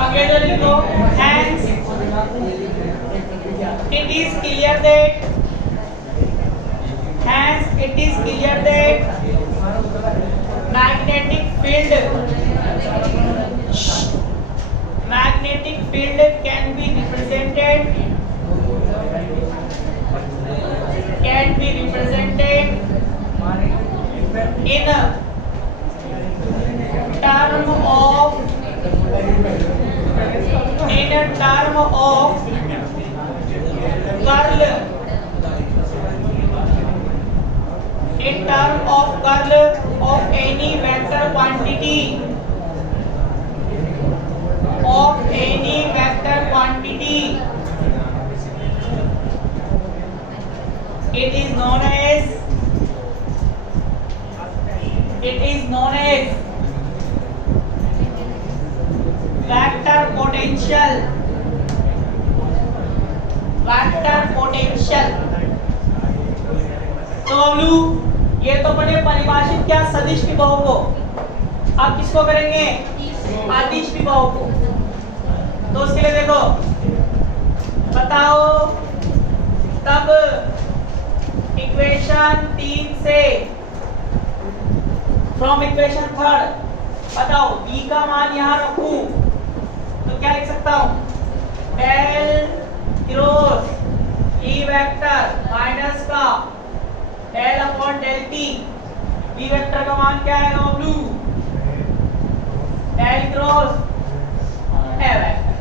आगे जो लिखो, hence it is clear that magnetic field can be represented in a term of curl of any vector quantity it is known as vector potential. तो बबलू, ये तो बने परिभाषित क्या सदिश विभव को। अब किसको करेंगे? अदिश विभव को। तो उसके लिए देखो, बताओ तब इक्वेशन 3 से फ्रॉम इक्वेशन 3 बताओ b का मान यहाँ रखूं तो क्या लिख सकता हूँ? Del cross e vector minus का del upon del t। b vector का मान क्या आएगा Bablu? Del cross A vector,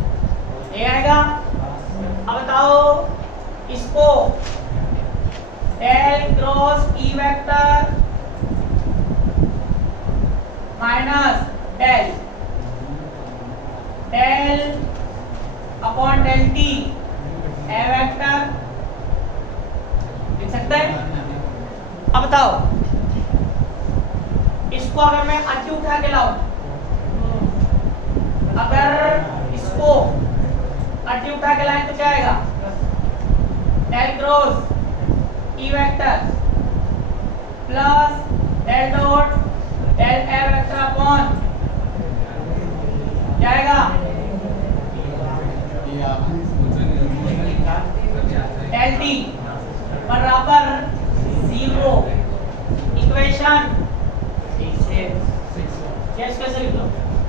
ये आएगा। अब बताओ इसको del cross e vector minus del upon del t A vector लिख सकते हैं। अब बताओ इसको अगर मैं अति उठा के लाऊं, अगर इसको अति उठा के लाएं तो क्या आएगा? Del cross E vector plus del dot del A vector upon क्या आएगा? डेल टी बराबर 0। इक्वेशन 6 कैसे लिख लो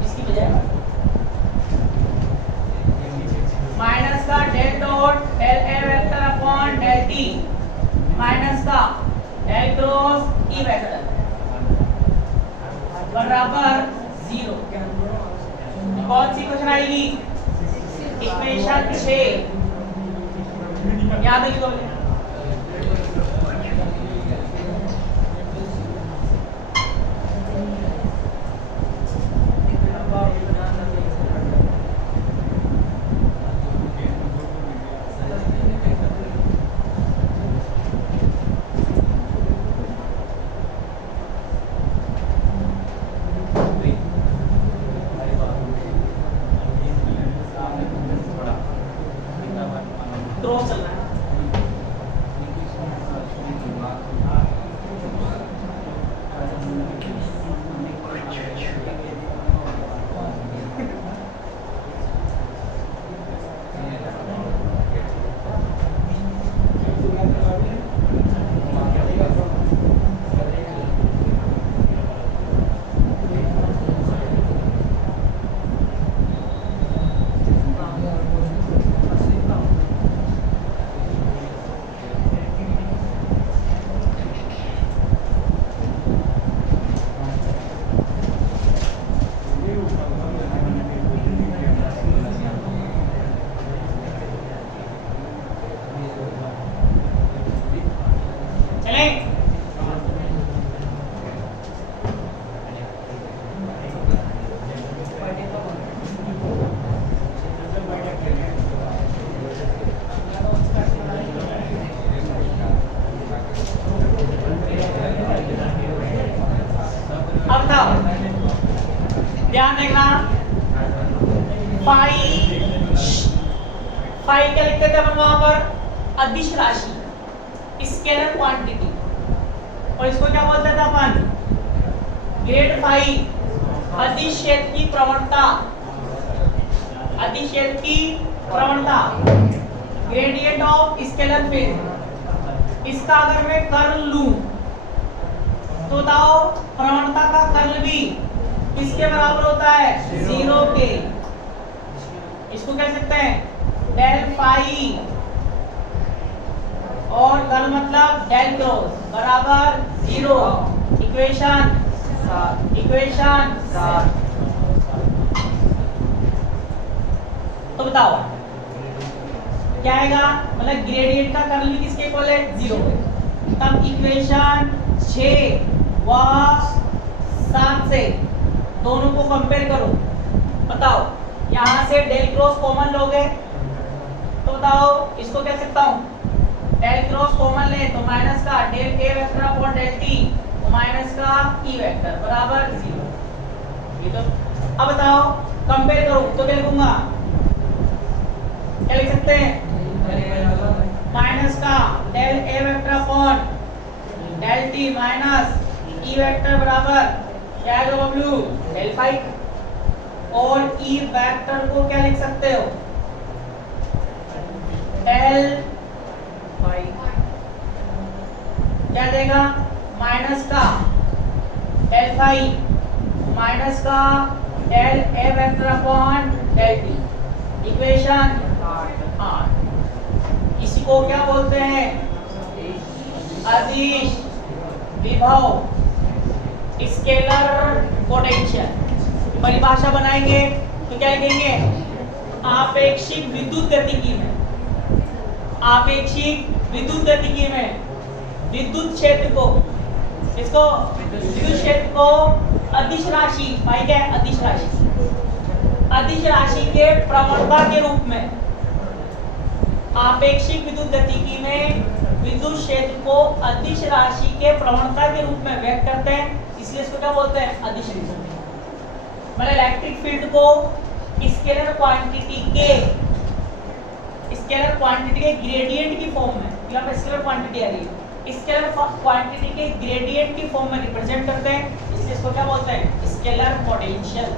इसकी बजाय माइनस का del dot del A vector upon del T minus का डेल क्रॉस ई वेक्टर बराबर 0। कौन सी क्वेश्चन आएगी? इक्वेशन 6 याद है लिखो। क्रॉस चलना है। ध्यान देना, फाई क्या लिखते थे अपन वहां पर, अदिश राशि, स्केलर क्वांटिटी, और इसको क्या बोलते थे अपन, ग्रेड फाई, अदिश क्षेत्र की प्रवणता, अदिश क्षेत्र की प्रवणता, ग्रेडियंट ऑफ स्केलर फील्ड। इसका अगर मैं कर्ल लूं तो बताओ प्रवणता का कर्ल भी किसके बराबर होता है, 0 के। इसको कह सकते हैं डेल फाई, और कर्ल मतलब डेल क्रॉस बराबर 0। इक्वेशन तो बताओ क्या आएगा, मतलब ग्रेडियंट का कर्ल भी किसके इक्वल है, 0 के। तब इक्वेशन 6 व 7 से दोनों को कंपेयर करो। बताओ यहाँ से डेल क्रॉस कॉमन लोगे तो बताओ इसको कह सकता हूँ, डेल क्रॉस कॉमन ले तो माइनस का del A vector upon del T, तो माइनस का ई वेक्टर बराबर 0। ये तो अब बताओ कंपेयर करो तो क्या लिखूंगा, क्या लिख सकते हैं, माइनस का del A vector upon del T minus E vector बराबर क्या आएगा बबलू, डेल फाई। और ई वेक्टर को क्या लिख सकते हो, डेल फाई। क्या देगा, माइनस का डेल फाई माइनस का del A vector upon del T, equation 8। इसी को क्या बोलते हैं, अदिश विभव स्केलर पोटेंशियल। परिभाषा बनाएंगे तो क्या लिखेंगे, आपेक्षिक विद्युत गतिकी में, आपेक्षिक विद्युत गतिकी में विद्युत क्षेत्र को, इसको विद्युत क्षेत्र को अदिश राशि, भाई क्या है, अदिश राशि, अदिश राशि के प्रवणता के रूप में, आपेक्षिक विद्युत गतिकी में विद्युत क्षेत्र को अदिश राशि के प्रवणता के रूप में व्यक्त करते हैं, इसलिए इसको क्या बोलते हैं, अदिश विद्युत। मतलब इलेक्ट्रिक फील्ड को स्केलर क्वांटिटी के ग्रेडियंट की फॉर्म में, यहाँ पे स्केलर क्वांटिटी आ रही है, स्केलर क्वांटिटी के ग्रेडियंट की फॉर्म में रिप्रेजेंट करते हैं, इसलिए इसको क्या बोलते हैं, स्केलर पोटेंशियल।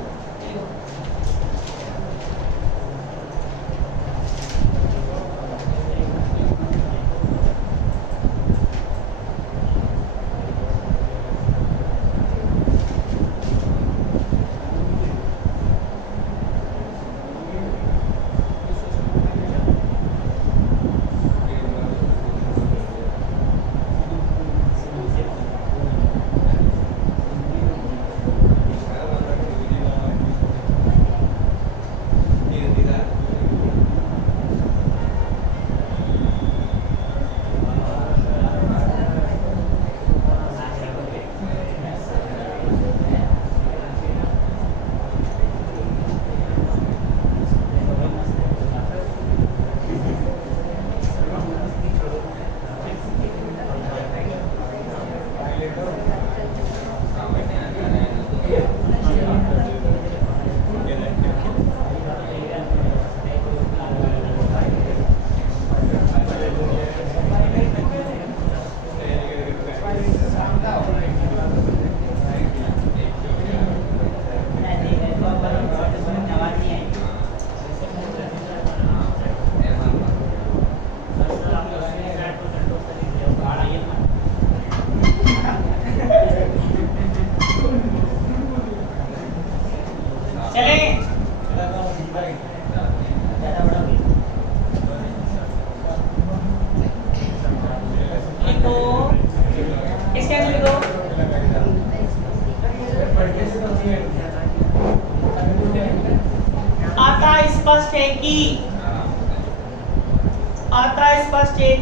स्पष्ट है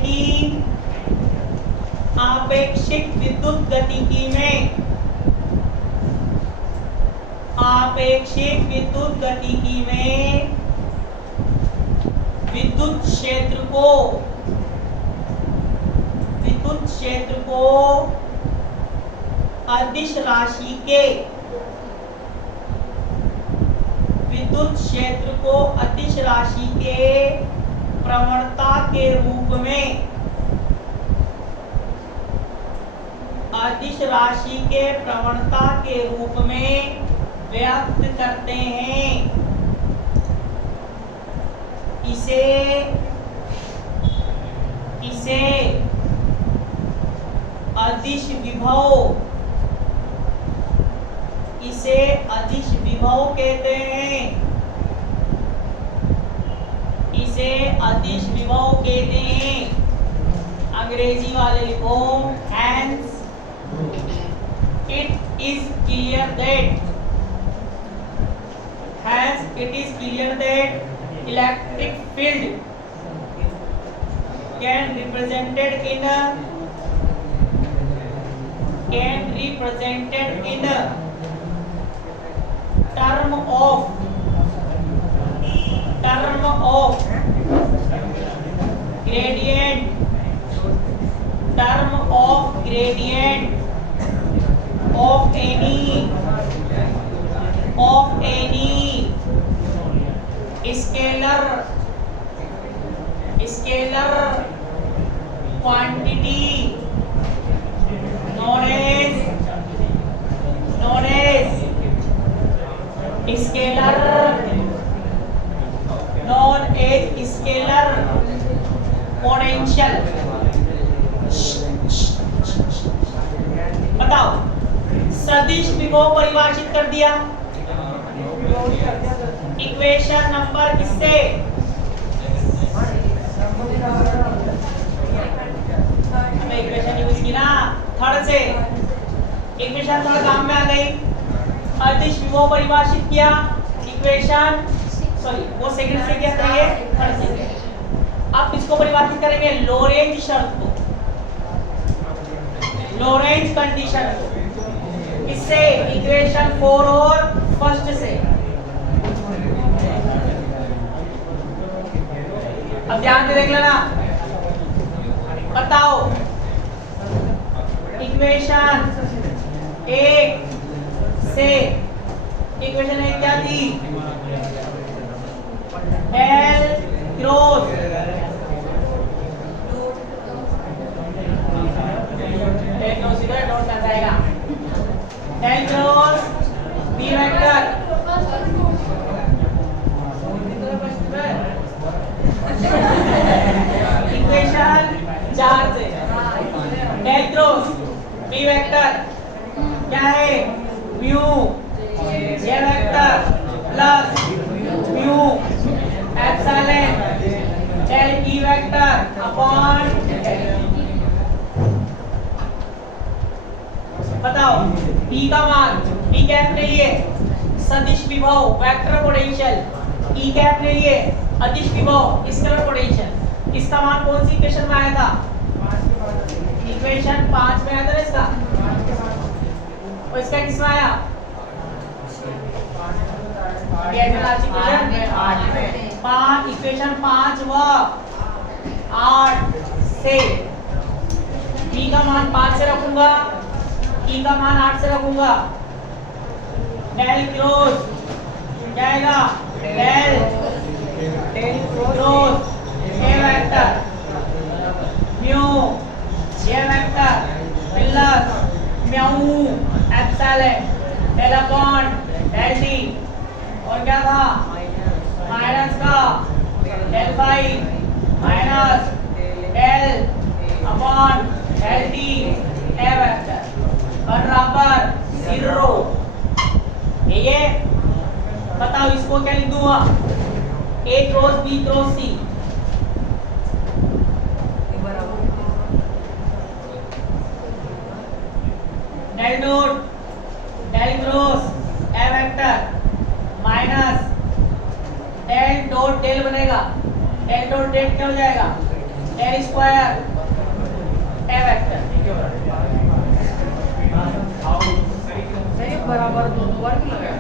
कि आपेक्षिक विद्युत गतिकी में विद्युत क्षेत्र को अदिश राशि के विद्युत क्षेत्र को अदिश राशि के प्रवणता के रूप में अदिश राशि के प्रवणता के रूप में व्यक्त करते हैं। इसे अदिश विभव कहते हैं। इसे अदिश विभव कहते हैं। अंग्रेजी वाले लिखो, hence it is clear that electric field can represented in term of gradient of any scalar quantity known as scalar potential। बताओ, सदिश विभव परिभाषित कर दिया। इक्वेशन नंबर किससे? इक्वेशन यूज की ना थर्ड से। इक्वेशन थर्ड काम में आ गई। अदिश विभव परिभाषित किया, इक्वेशन वो सेकंड से किया था, ये थर्ड से। अब इसको परिभाषित करेंगे लोरेंज शर्त को, लोरेंज कंडीशन को। इससे इक्वेशन 4 और फर्स्ट से। अब ध्यान से देख लेना। बताओ, इक्वेशन 1 से इक्वेशन 1 क्या थी? L cross L cross B vector equation 4 से L क्रॉस B वेक्टर क्या है? Mu J vector plus mu epsilon del E vector upon. बताओ, E का मान, E कैप के लिए सदिश विभव वेक्टर पोटेंशियल, E कैप के लिए अदिश विभव स्केलर पोटेंशियल। इसका मान कौन सी इक्वेशन में आया था? इक्वेशन 5 में आया था इसका। और इसका किस में आया? इक्वेशन 5 व 8 से B का मान 5 से रखूंगा, E का मान 8 से रखूंगा। डेल क्रॉस क्या आएगा? Del cross A vector mu J vector plus mu epsilon del upon del D। और क्या था? माइनस का del phi minus del upon del D A vector बराबर 0। ये बताओ, इसको क्या लिख दूंगा? A cross B cross C del dot del cross A vector minus del dot del बनेगा। डेल डॉट डेल क्या हो जाएगा? डेल स्क्वायर A वेक्टर बराबर 2 वर्ग लगाया।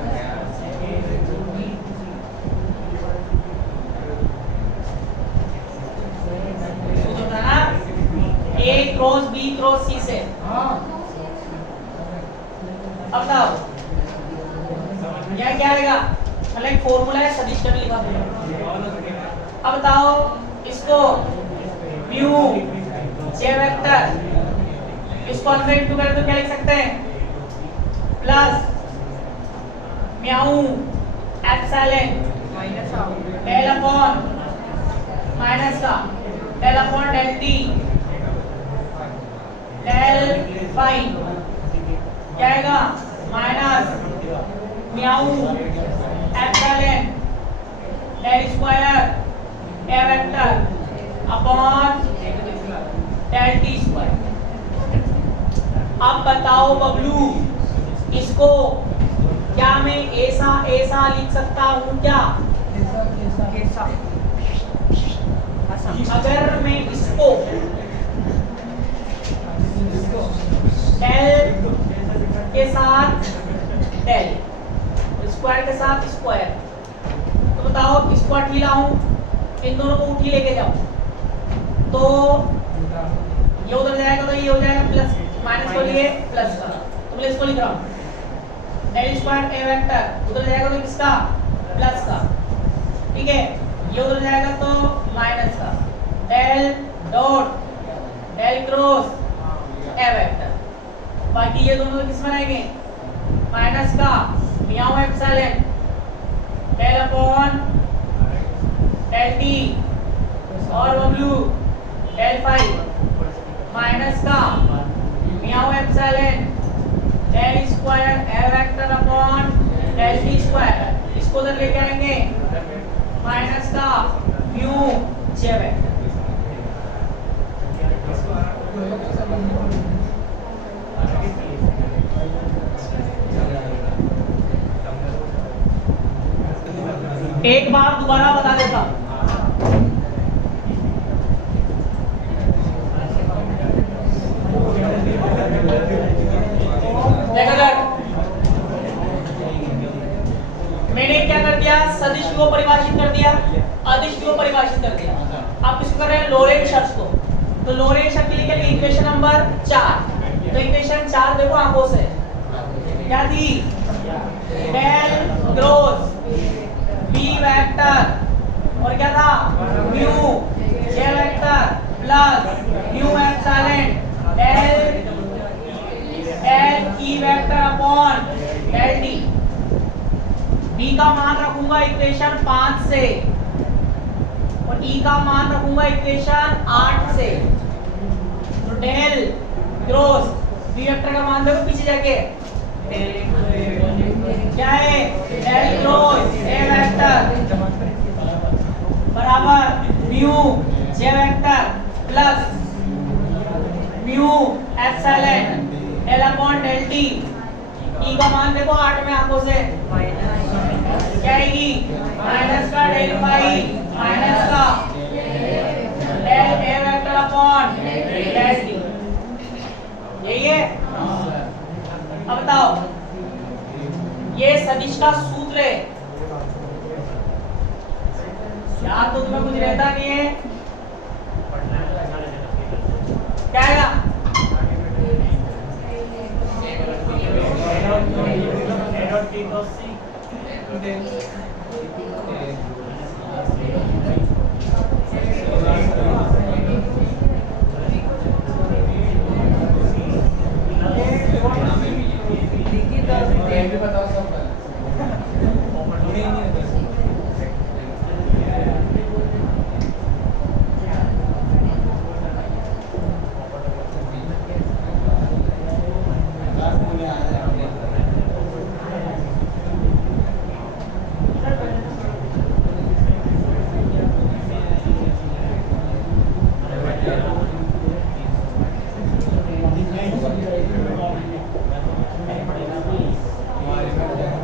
A cross B cross C से। अब बताओ, क्या क्या आएगा? मतलब एक फॉर्मूला है सदिश का भी लिखा हुआ है। अब बताओ इसको म्यू जे वेक्टर इसको अंदर इंटू करें तो क्या लिख सकते हैं plus mu epsilon del upon minus का del upon del T del phi क्या आएगा minus mu epsilon del square A vector upon del T square. अब बताओ बबलू इसको क्या मैं ऐसा ऐसा लिख सकता हूँ क्या? अगर मैं इसको डेल के साथ डेल स्क्वायर के साथ स्क्वायर तो बताओ इसको हटी लाऊं इन दोनों को उठी लेके जाओ तो ये उधर जाएगा तो ये हो जाएगा प्लस माइनस को लिए प्लस का तो मैं इसको लिख रहा हूँ डेल स्क्वायर ए वेक्टर उधर जाएगा तो किसका प्लस का ठीक है ये उधर जाएगा तो माइनस का del dot del cross A vector बाकी ये दोनों किस बनाएंगे माइनस का mu epsilon del upon del T और बब्लू डेल फाई माइनस का mu epsilon del square A vector upon del T square इसको उधर लेके आएंगे माइनस का म्यू जे वेक्टर। एक बार दोबारा बता देता हूं मैंने क्या कर दिया सदिश को परिभाषित कर दिया अदिश को परिभाषित कर दिया। आप इसको कर रहे हैं लोरेंट्ज शब्द को तो लोरेंट्ज शब्द के लिए इक्वेशन नंबर 4 तो इक्वेशन 4 देखो आंखों से क्या थी डेल क्रॉस बी वेक्टर और क्या था mu J vector plus mu epsilon del del E vector upon del T. B का मान रखूंगा इक्वेशन 5 से और ई का मान रखूंगा इक्वेशन 8 से तो डेल क्रॉस बी वेक्टर का मान देखो पीछे जाके क्या है डेल क्रॉस ए वेक्टर बराबर mu J vector plus mu epsilon del upon del T. E का मान देखो 8 में आंखों से क्या आएगी माइनस का डेल फाई माइनस का del A vector upon del T यही है। अब बताओ ये सदिश का सूत्र है यार तो तुम्हें कुछ रहता नहीं है क्या आएगा बताओ सब हमारे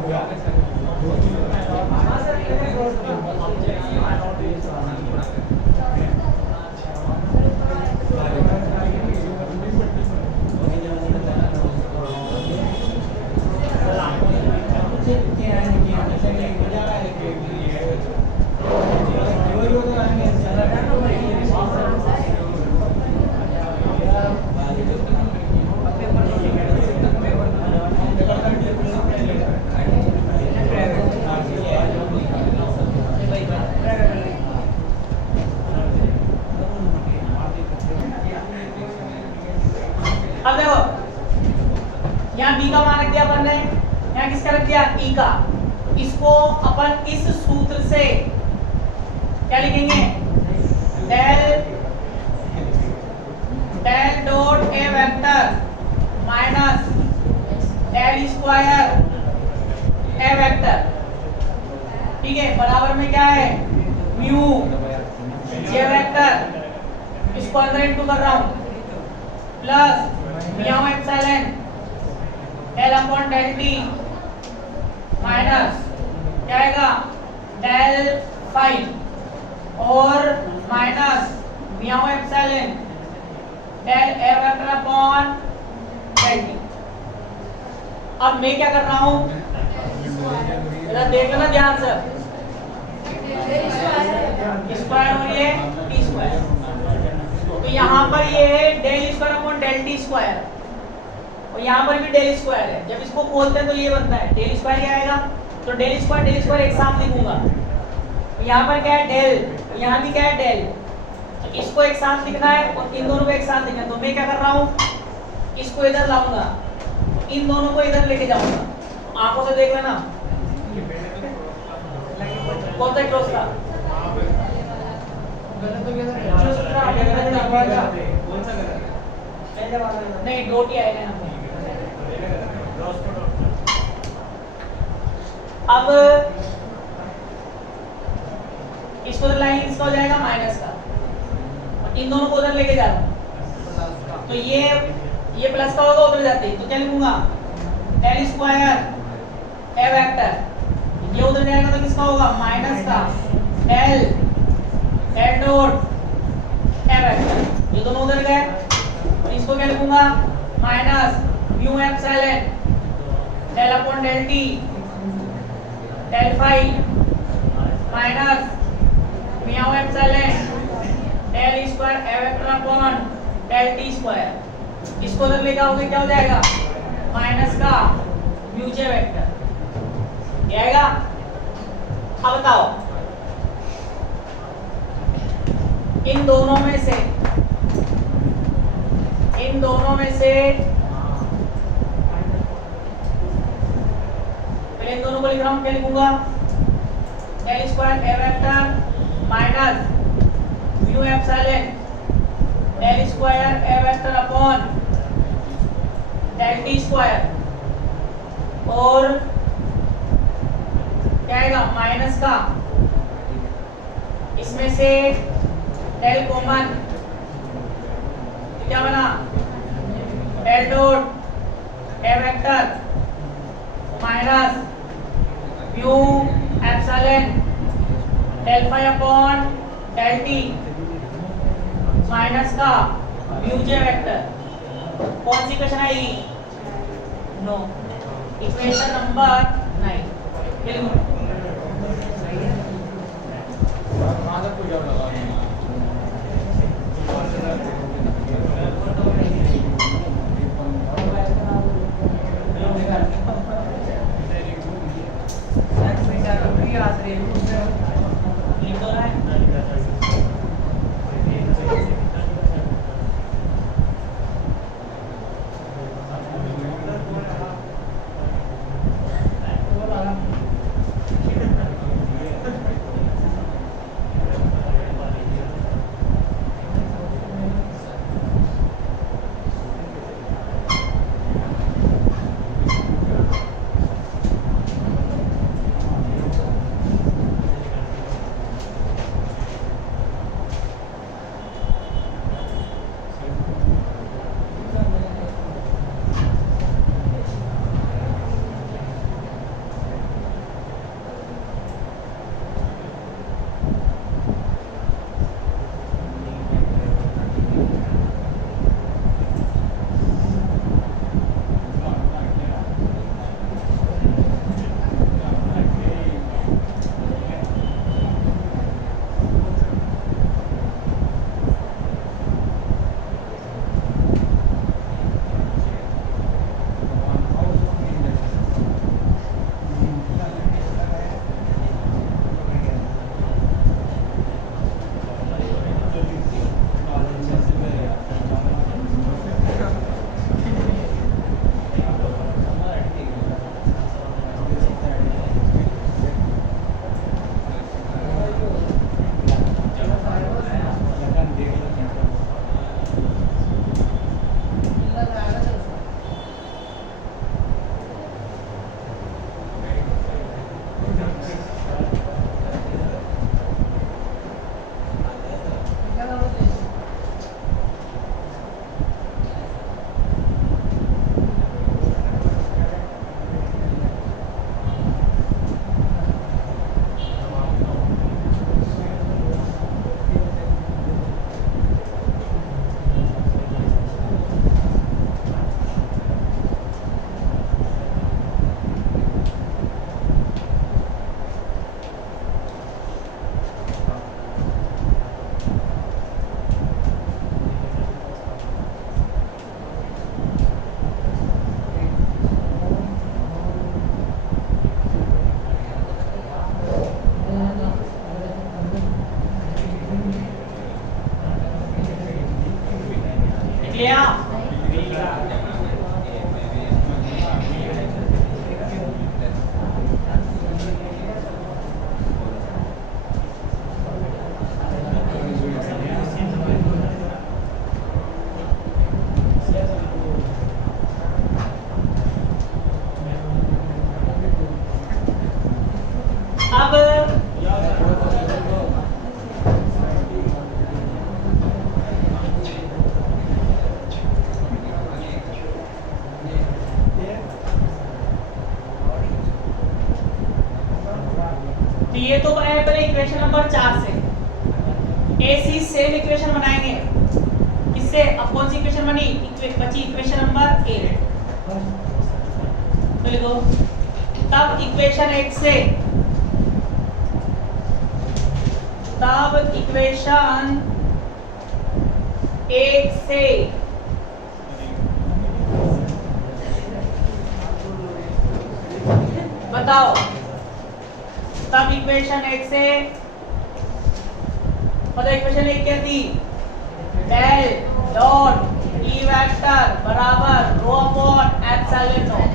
इसको अपन इस सूत्र से क्या लिखेंगे, del dot A vector minus del square A vector, ठीक है, बराबर में क्या है म्यू जे वेक्टर, इसको अंदर इंटू कर रहा हूं, plus mu epsilon del upon del T minus क्या आएगा डेल फाइव और minus mu epsilon del A vector upon del T. अब मैं क्या कर रहा हूं, जरा देख लेना ध्यान से, स्क्वायर और ये टी स्क्वायर, तो यहाँ पर ये है del square upon del T square और यहाँ पर भी डेल स्क्वायर है। जब इसको खोलते हैं तो ये बनता है डेल स्क्वायर, क्या आएगा, तो डेल स्क्वायर एक साथ लिखूंगा, तो यहाँ पर क्या है डेल, तो यहाँ भी क्या है डेल, तो इसको एक साथ लिखना है और इन दोनों को एक साथ लिखना है। तो मैं क्या कर रहा हूँ, इसको इधर लाऊंगा, इन दोनों को इधर लेके जाऊंगा, तो आंखों से देख लेना कौन सा क्रॉस था, नहीं डॉट ही आएगा यहाँ पे। अब इसको लाइन इसका हो जाएगा माइनस का, और इन दोनों को उधर लेके जा रहा हूं, तो ये प्लस का होगा उधर जाते ही, तो क्या लिखूंगा डेल स्क्वायर ए वेक्टर, ये उधर जाएगा तो किसका होगा माइनस का del del dot A vector, ये दोनों उधर गए, और इसको क्या लिखूंगा minus mu epsilon del upon del T del phi minus mu epsilon del square A vector upon del T square, इसको उधर लेके आओगे क्या हो जाएगा माइनस का म्यू जे वेक्टर, क्या आएगा। अब बताओ इन दोनों में से पहले इन दोनों को लिख रहा हूं, क्या लिखूंगा del square A vector minus mu epsilon del square A vector upon del T square, और क्या आएगा माइनस का, इसमें से डेल कॉमन, क्या बना del dot A vector minus mu epsilon del five upon del T minus का mu J vector. कौन सी इक्वेशन आएगी, नो, इक्वेशन नंबर 9। तो ये तो बनाए पहले इक्वेशन नंबर 4 से। ऐसी सेम इक्वेशन बनाएंगे किससे? अब कौन सी इक्वेशन बनी? बची इक्वेशन नंबर 8। तो लिखो तब इक्वेशन 1 से, तब इक्वेशन 1 से बताओ, तब इक्वेशन 1 से मतलब इक्वेशन 1 क्या थी? डेल डॉट ई वेक्टर बराबर रो अपॉन एप्सिलॉन नॉट।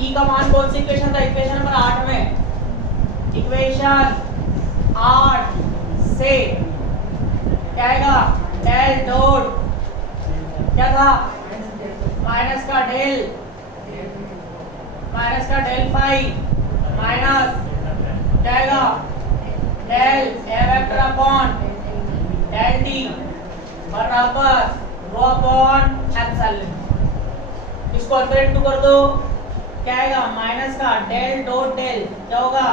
ई का मान कौन सी इक्वेशन था? इक्वेशन नंबर 8 में। इक्वेशन 8 से क्या आएगा? डेल डॉट क्या था? माइनस का डेल फाई माइनस क्या आएगा? Del A vector upon del T बराबर रो अपॉन एप्सिलॉन। इसको अल्टरनेट कर दो, क्या आएगा? माइनस का डेल डॉट डेल क्या होगा?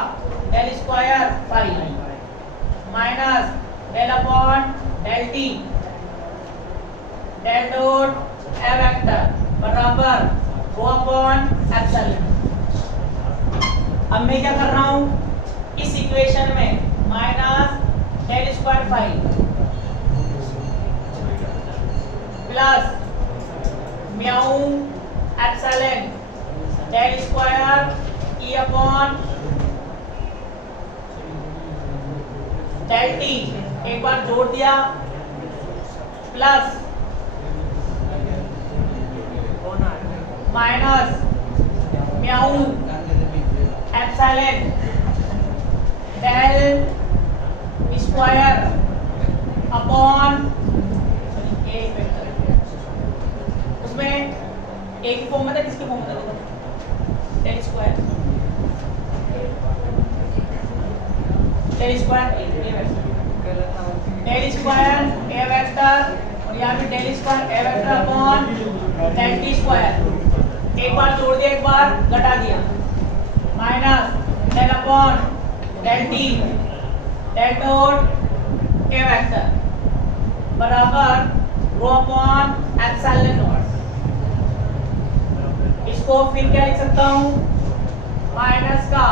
Del square phi minus del upon del T del dot A vector बराबर रो अपॉन एप्सिलॉन। अब मैं क्या कर रहा हूं? इस इक्वेशन में minus del square phi plus mu epsilon del square E upon del T एक बार जोड़ दिया plus minus mu epsilon del square upon एक वेक्टर। उसमें एक फॉर्म में था, किसके फॉर्म में था? डेल स्क्वायर ए वेक्टर और यहाँ पे del square A vector upon del T square. एक बार जोड़ दिया, एक बार घटा दिया, minus del upon del T del dot A vector बराबर रो अपॉन एप्सिलॉन नॉट। इसको फिर क्या लिख सकता हूँ? माइनस का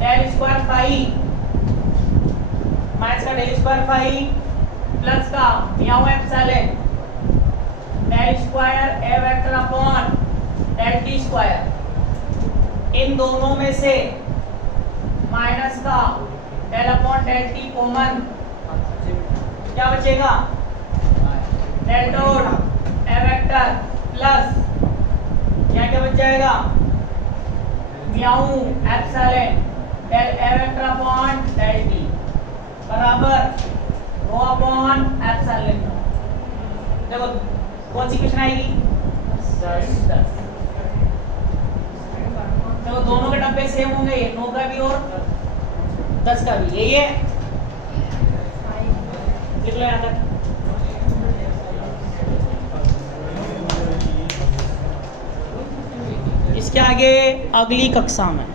डेल स्क्वायर फाई प्लस का mu epsilon del square A vector upon del T square. इन दोनों में से माइनस का del upon del T common, क्या बचेगा? Del dot A vector plus यहाँ क्या बच जाएगा? Mu epsilon del A vector upon del T बराबर रो अपॉन एप्सिलॉन। देखो कौन सी इक्वेशन आएगी? 10। देखो दोनों के डब्बे सेम होंगे, 9 का भी और 10 का भी। यही है, लिख लो यहाँ तक। इसके आगे अगली कक्षा में